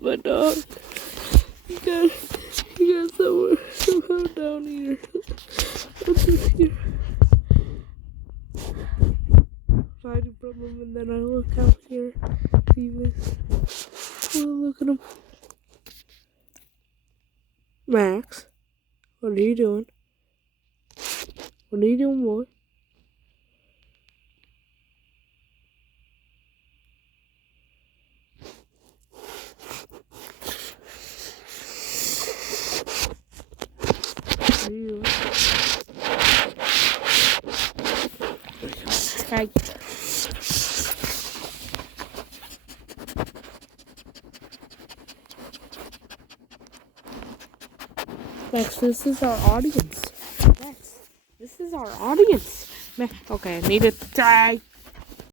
my dog. He got somehow down here. What's this here? Hiding from him, and then I look out here. See this? Oh, look at him. Max, what are you doing? What are you doing, boy? What are you doing? Hey. Max, this is our audience. Max, this is our audience. Max, okay, I need to try.